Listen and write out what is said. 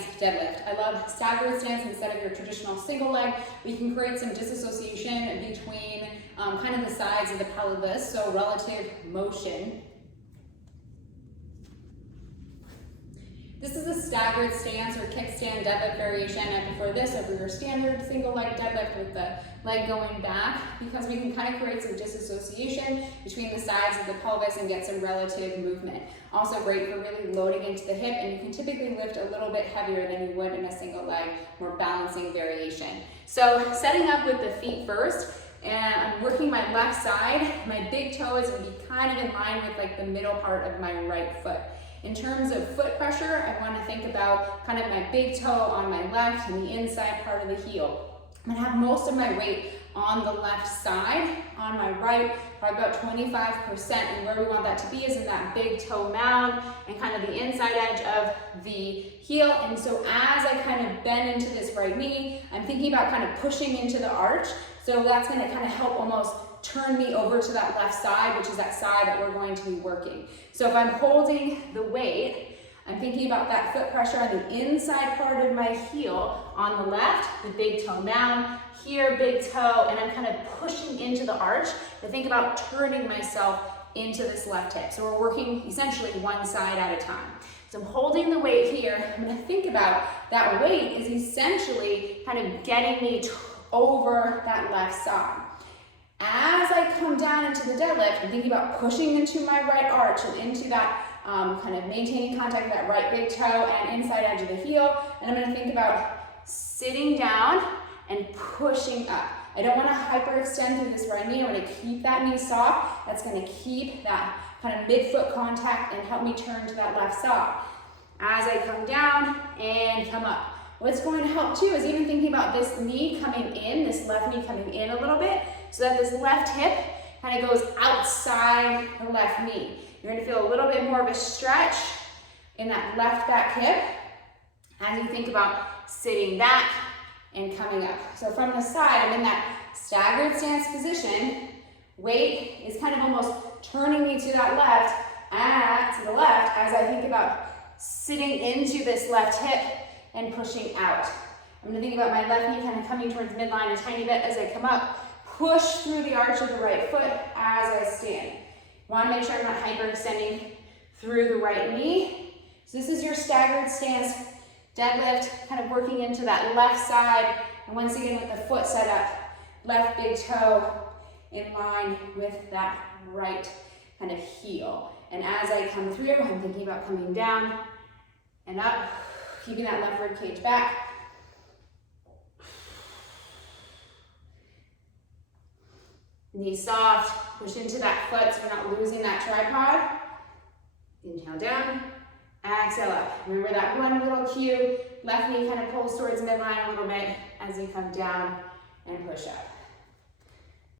stance deadlift. I love staggered stance instead of your traditional single leg. We can create some disassociation between kind of the sides of the pelvis, so relative motion. This is a staggered stance or kickstand deadlift variation. I prefer this over your standard single leg deadlift with the leg going back because we can kind of create some disassociation between the sides of the pelvis and get some relative movement. Also great for really loading into the hip, and you can typically lift a little bit heavier than you would in a single leg, more balancing variation. So setting up with the feet first, and I'm working my left side. My big toe is going to be kind of in line with like the middle part of my right foot. In terms of foot pressure, I want to think about kind of my big toe on my left and the inside part of the heel. I'm going to have most of my weight on the left side. On my right, probably about 25%, and where we want that to be is in that big toe mound and kind of the inside edge of the heel. And so as I kind of bend into this right knee, I'm thinking about kind of pushing into the arch. So that's going to kind of help almost turn me over to that left side, which is that side that we're going to be working. So if I'm holding the weight, I'm thinking about that foot pressure on the inside part of my heel on the left, the big toe mound, here big toe, and I'm kind of pushing into the arch to think about turning myself into this left hip. So we're working essentially one side at a time. So I'm holding the weight here. I'm going to think about that weight is essentially kind of getting me over that left side. As I come down into the deadlift, I'm thinking about pushing into my right arch and into that kind of maintaining contact with that right big toe and inside edge of the heel. And I'm going to think about sitting down and pushing up. I don't want to hyperextend through this right knee. I want to keep that knee soft. That's going to keep that kind of midfoot contact and help me turn to that left side. As I come down and come up. What's going to help too is even thinking about this knee coming in, this left knee coming in a little bit, so that this left hip kind of goes outside the left knee. You're going to feel a little bit more of a stretch in that left back hip as you think about sitting back and coming up. So from the side, I'm in that staggered stance position. Weight is kind of almost turning me to that left, to the left, as I think about sitting into this left hip and pushing out. I'm going to think about my left knee kind of coming towards midline a tiny bit as I come up. Push through the arch of the right foot as I stand. Want to make sure I'm not hyperextending through the right knee. So this is your staggered stance deadlift, kind of working into that left side. And once again with the foot set up, left big toe in line with that right kind of heel. And as I come through, I'm thinking about coming down and up, keeping that left rib cage back. Knee soft, push into that foot so we're not losing that tripod. Inhale down, exhale up. Remember that one little cue, left knee kind of pulls towards midline a little bit as you come down and push up.